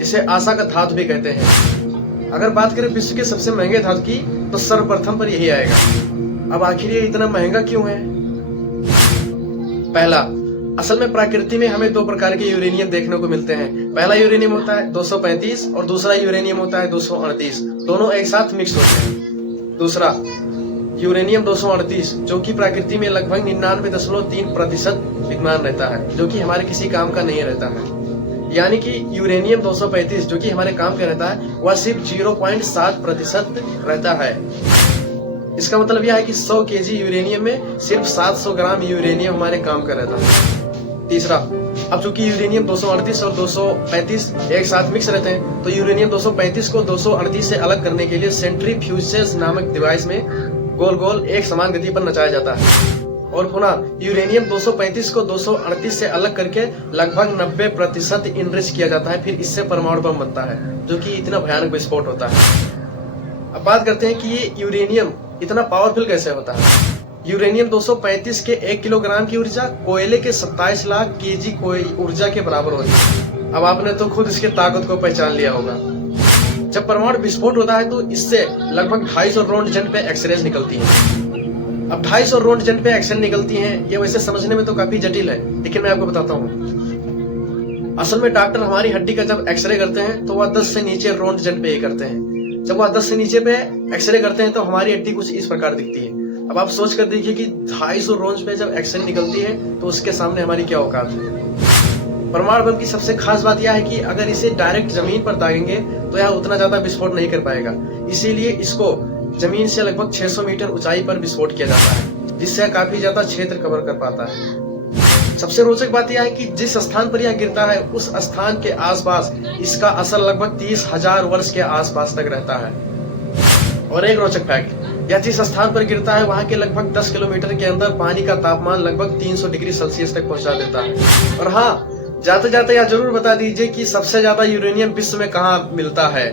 जिसे आशा का धातु भी कहते हैं। अगर बात करें विश्व के सबसे महंगे धातु की, तो सर्वप्रथम पर यही आएगा। अब आखिर ये इतना महंगा क्यों है? पहला, असल में प्रकृति में हमें दो प्रकार के यूरेनियम देखने को मिलते हैं। पहला यूरेनियम होता है 235 और दूसरा यूरेनियम होता है 238। दोनों एक साथ मिक्स होते हैं। दूसरा यूरेनियम 238 जो कि प्रकृति में लगभग 99.3% विद्यमान रहता है, जो कि हमारे किसी काम का नहीं रहता है। यानी कि यूरेनियम 235 जो कि हमारे काम का रहता है, वह सिर्फ 0.7% रहता है। इसका मतलब यह है कि 100 केजी यूरेनियम में सिर्फ 700 ग्राम यूरेनियम हमारे काम का रहता है। तीसरा, अब चूंकि यूरेनियम 238 और 235 एक साथ मिक्स रहते हैं, तो यूरेनियम 235 को 238 से अलग करने के लिए सेंट्रीफ्यूजेस नामक डिवाइस में गोल गोल एक समान गति पर नचाया जाता है। और पुनः यूरेनियम 235 को 238 से अलग करके लगभग 90% इनरिच किया जाता है। फिर इससे परमाणु बम बनता है, जो कि इतना भयानक विस्फोट होता है। अब बात करते हैं कि ये यूरेनियम इतना पावरफुल कैसे होता है। यूरेनियम 235 के 1 किलोग्राम की ऊर्जा कोयले के 27 लाख केजी ऊर्जा के बराबर होती है। अब आपने तो खुद इसके ताकत को पहचान लिया होगा। जब परमाणु विस्फोट होता है तो इससे लगभग 250 रोंटगन पे एक्सरेज निकलती हैं। अब 250 रोंटगन पे एक्सरे निकलती हैं, ये वैसे समझने में तो काफी जटिल है, लेकिन मैं आपको बताता हूँ। असल में डॉक्टर हमारी हड्डी का जब एक्सरे करते हैं तो वह 10 से नीचे रोंटगन पे करते हैं। जब वह 10 से नीचे पे एक्सरे करते हैं तो हमारी हड्डी कुछ इस प्रकार दिखती है। अब आप सोच कर देखिए कि 250 रोंज पे जब एक्सरे निकलती है तो उसके सामने हमारी क्या औकात है। परमाणु बम की सबसे खास बात यह है कि अगर इसे डायरेक्ट जमीन पर दागेंगे तो यह उतना ज्यादा विस्फोट नहीं कर पाएगा। इसीलिए इसको जमीन से लगभग 600 मीटर ऊंचाई पर विस्फोट किया जाता है, जिससे काफी ज्यादा क्षेत्र कवर कर पाता है। सबसे रोचक बात यह है कि जिस स्थान पर यह गिरता है उस स्थान के आसपास इसका असर लगभग 30,000 वर्ष के आसपास तक रहता है। और एक रोचक फैक्ट, यह जिस स्थान पर गिरता है वहां के लगभग 10 किलोमीटर के अंदर पानी का तापमान लगभग 300 डिग्री सेल्सियस तक पहुंचा देता है। और हाँ, जाते जाते यह जरूर बता दीजिए कि सबसे ज्यादा यूरेनियम विश्व में कहाँ मिलता है।